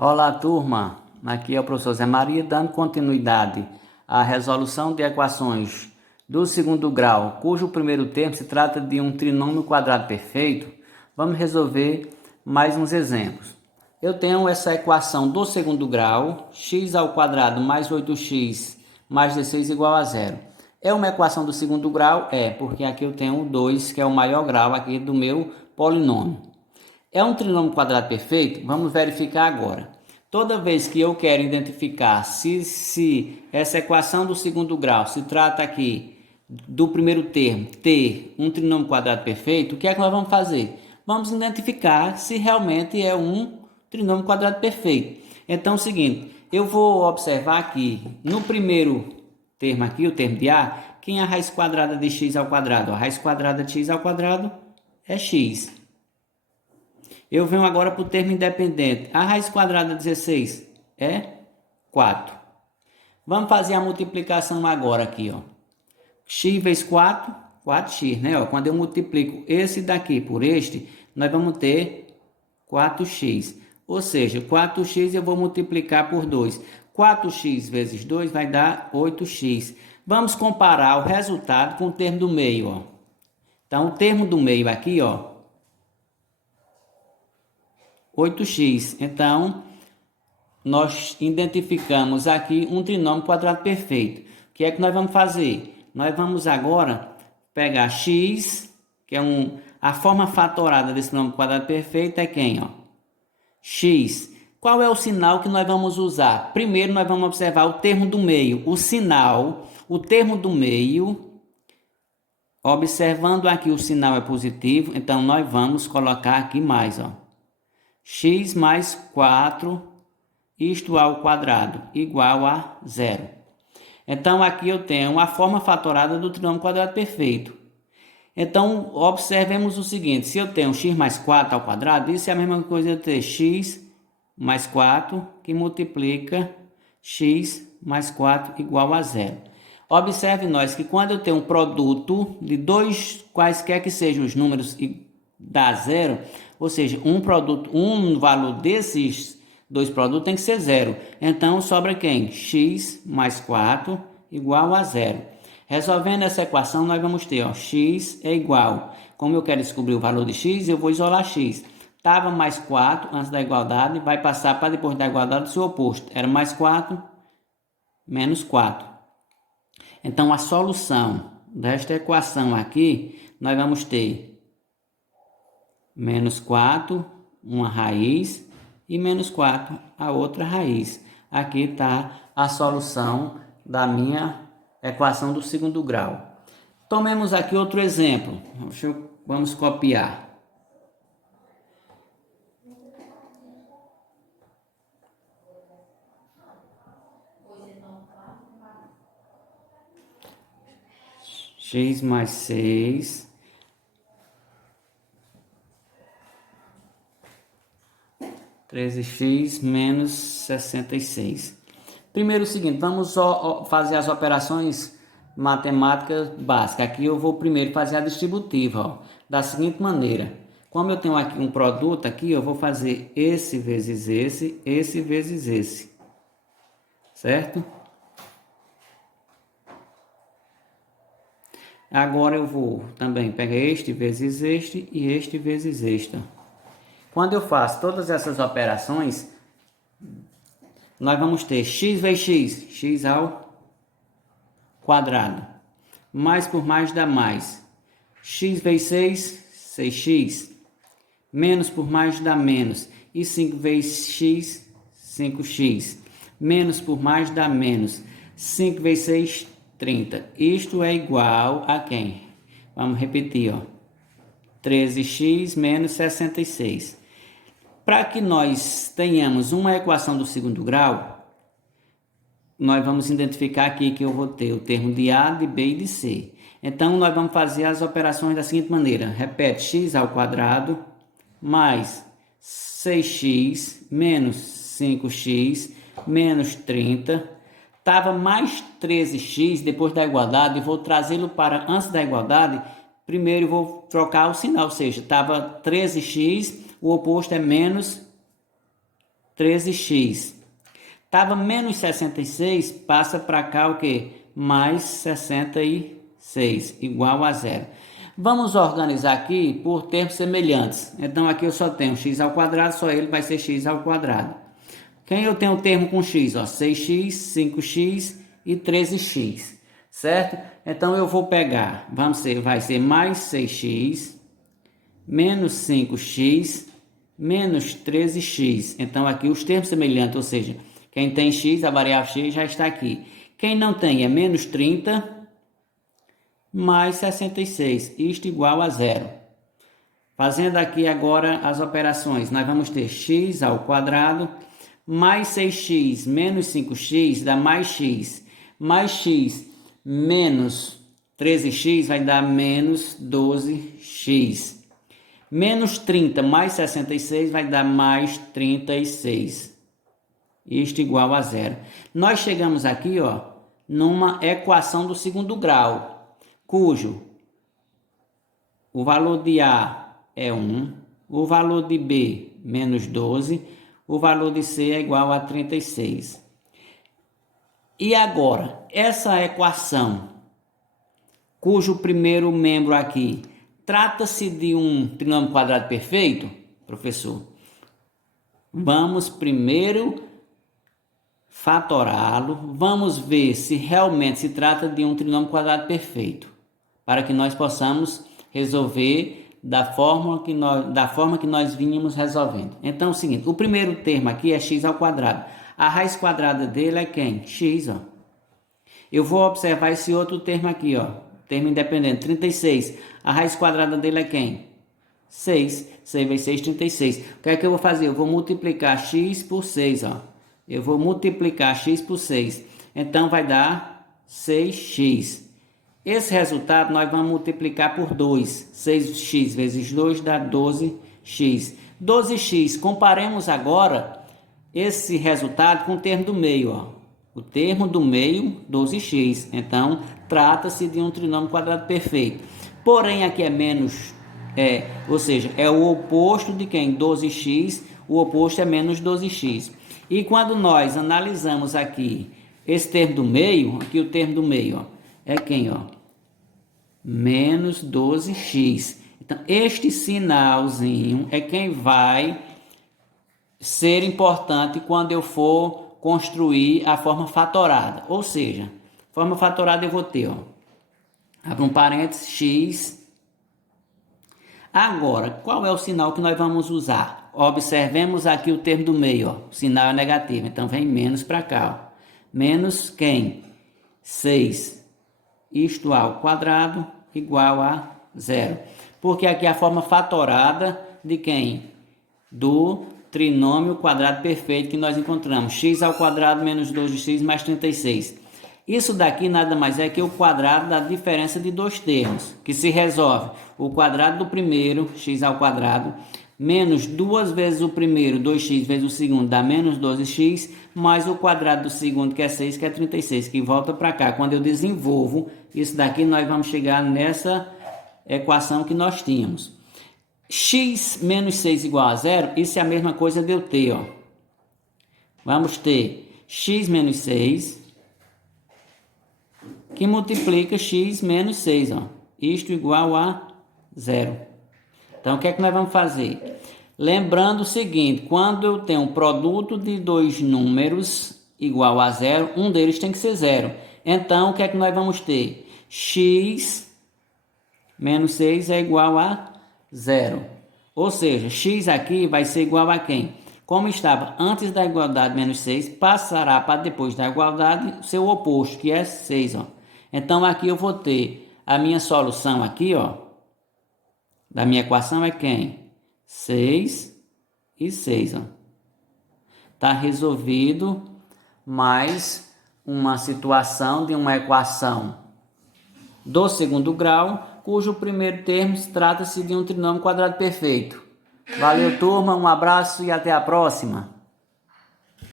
Olá, turma. Aqui é o professor Zé Maria, dando continuidade à resolução de equações do segundo grau, cujo primeiro termo se trata de um trinômio quadrado perfeito. Vamos resolver mais uns exemplos. Eu tenho essa equação do segundo grau, x ao quadrado mais 8x mais 16 igual a zero. É uma equação do segundo grau? É, porque aqui eu tenho o 2, que é o maior grau aqui do meu polinômio. É um trinômio quadrado perfeito? Vamos verificar agora. Toda vez que eu quero identificar se essa equação do segundo grau se trata aqui do primeiro termo ter um trinômio quadrado perfeito, o que é que nós vamos fazer? Vamos identificar se realmente é um trinômio quadrado perfeito. Então é o seguinte, eu vou observar aqui no primeiro termo aqui, o termo de A, quem é a raiz quadrada de x ao quadrado? A raiz quadrada de x ao quadrado é x. Eu venho agora para o termo independente. A raiz quadrada de 16 é 4. Vamos fazer a multiplicação agora aqui, ó. X vezes 4, 4x, né? Ó, quando eu multiplico esse daqui por este, nós vamos ter 4x. Ou seja, 4x eu vou multiplicar por 2. 4x vezes 2 vai dar 8x. Vamos comparar o resultado com o termo do meio, ó. Então, o termo do meio aqui, ó, 8x. Então, nós identificamos aqui um trinômio quadrado perfeito. O que é que nós vamos fazer? Nós vamos agora pegar x, que é a forma fatorada desse trinômio quadrado perfeito é quem? Ó? X. Qual é o sinal que nós vamos usar? Primeiro, nós vamos observar o termo do meio. O sinal, o termo do meio, observando aqui o sinal é positivo, então nós vamos colocar aqui mais, ó. X mais 4, isto ao quadrado, igual a zero. Então, aqui eu tenho a forma fatorada do trinômio quadrado perfeito. Então, observemos o seguinte, se eu tenho x mais 4 ao quadrado, isso é a mesma coisa de eu ter x mais 4, que multiplica x mais 4 igual a zero. Observe nós que quando eu tenho um produto de dois, quaisquer que sejam os números e dá zero, ou seja, um valor desses dois produtos tem que ser zero. Então, sobra quem? X mais 4 igual a zero. Resolvendo essa equação, nós vamos ter, ó, x é igual. Como eu quero descobrir o valor de x, eu vou isolar x. Estava mais 4 antes da igualdade, vai passar para depois da igualdade o seu oposto. Era mais 4, menos 4. Então, a solução desta equação aqui, nós vamos ter menos 4, uma raiz, e menos 4, a outra raiz. Aqui está a solução da minha equação do segundo grau. Tomemos aqui outro exemplo. Vamos copiar. X mais 6 13x menos 66. Primeiro o seguinte, vamos fazer as operações matemáticas básicas. Aqui eu vou primeiro fazer a distributiva, ó, da seguinte maneira. Como eu tenho aqui um produto aqui, eu vou fazer esse vezes esse vezes esse. Certo? Agora eu vou também pegar este vezes este e este vezes este. Quando eu faço todas essas operações, nós vamos ter x vezes x, x ao quadrado. Mais por mais dá mais. X vezes 6, 6x. Menos por mais dá menos. E 5 vezes x, 5x. Menos por mais dá menos. 5 vezes 6, 30. Isto é igual a quem? Vamos repetir, ó. 13x menos 66. Para que nós tenhamos uma equação do segundo grau, nós vamos identificar aqui que eu vou ter o termo de A, de B e de C. Então, nós vamos fazer as operações da seguinte maneira. Repete, x ao quadrado mais 6x menos 5x menos 30. Estava mais 13x depois da igualdade, vou trazê-lo para antes da igualdade. Primeiro eu vou trocar o sinal, ou seja, estava 13x, o oposto é menos 13x. Estava menos 66, passa para cá o quê? Mais 66, igual a zero. Vamos organizar aqui por termos semelhantes. Então aqui eu só tenho x ao quadrado, só ele vai ser x ao quadrado. Quem eu tenho o termo com x? Ó, 6x, 5x e 13x, certo? Então eu vou pegar, vai ser mais 6x, menos 5x, menos 13x. Então aqui os termos semelhantes, ou seja, quem tem x, a variável x já está aqui. Quem não tem é menos 30 mais 66, isto igual a zero. Fazendo aqui agora as operações, nós vamos ter x ao quadrado mais 6x menos 5x dá mais x menos 13x vai dar menos 12x. Menos 30 mais 66 vai dar mais 36. Isto igual a zero. Nós chegamos aqui, ó, numa equação do segundo grau, cujo o valor de A é 1, o valor de B, menos 12, o valor de C é igual a 36. E agora, essa equação, cujo primeiro membro aqui, trata-se de um trinômio quadrado perfeito, professor? Vamos primeiro fatorá-lo, vamos ver se realmente se trata de um trinômio quadrado perfeito, para que nós possamos resolver da forma que nós vínhamos resolvendo. Então é o seguinte, o primeiro termo aqui é x ao quadrado. A raiz quadrada dele é quem? X, ó. Eu vou observar esse outro termo aqui, ó. Termo independente, 36. A raiz quadrada dele é quem? 6. 6 vezes 6, 36. O que é que eu vou fazer? Eu vou multiplicar x por 6, ó. Eu vou multiplicar x por 6. Então vai dar 6x. Esse resultado nós vamos multiplicar por 2. 6x vezes 2 dá 12x. 12x, comparemos agora esse resultado com o termo do meio, ó. O termo do meio, 12x. Então, trata-se de um trinômio quadrado perfeito. Porém, aqui é menos, ou seja, é o oposto de quem? 12x, o oposto é menos 12x. E quando nós analisamos aqui esse termo do meio, aqui o termo do meio, ó, é quem, ó? Menos 12x. Então, este sinalzinho é quem vai ser importante quando eu for construir a forma fatorada. Ou seja, forma fatorada eu vou ter, ó, abre um parênteses, x. Agora, qual é o sinal que nós vamos usar? Observemos aqui o termo do meio, ó, o sinal é negativo, então vem menos para cá, ó. Menos quem? 6. Isto ao quadrado igual a zero. Porque aqui é a forma fatorada de quem? Do trinômio quadrado perfeito que nós encontramos. X ao quadrado menos 2x mais 36. Isso daqui nada mais é que o quadrado da diferença de dois termos, que se resolve o quadrado do primeiro, x ao quadrado, menos 2 vezes o primeiro, 2x vezes o segundo, dá menos 12x, mais o quadrado do segundo, que é 6, que é 36, que volta para cá. Quando eu desenvolvo isso daqui, nós vamos chegar nessa equação que nós tínhamos. X menos 6 igual a zero, isso é a mesma coisa de eu ter, ó. Vamos ter x menos 6, que multiplica x menos 6, ó. Isto igual a zero. Então, o que é que nós vamos fazer? Lembrando o seguinte, quando eu tenho um produto de dois números igual a zero, um deles tem que ser zero. Então, o que é que nós vamos ter? X menos 6 é igual a zero. Ou seja, x aqui vai ser igual a quem? Como estava antes da igualdade menos 6, passará para depois da igualdade seu oposto, que é 6. Ó. Então, aqui eu vou ter a minha solução aqui, ó, da minha equação é quem? 6 e 6. Está resolvido mais uma situação de uma equação do segundo grau, cujo primeiro termo trata-se de um trinômio quadrado perfeito. Valeu, turma, um abraço e até a próxima.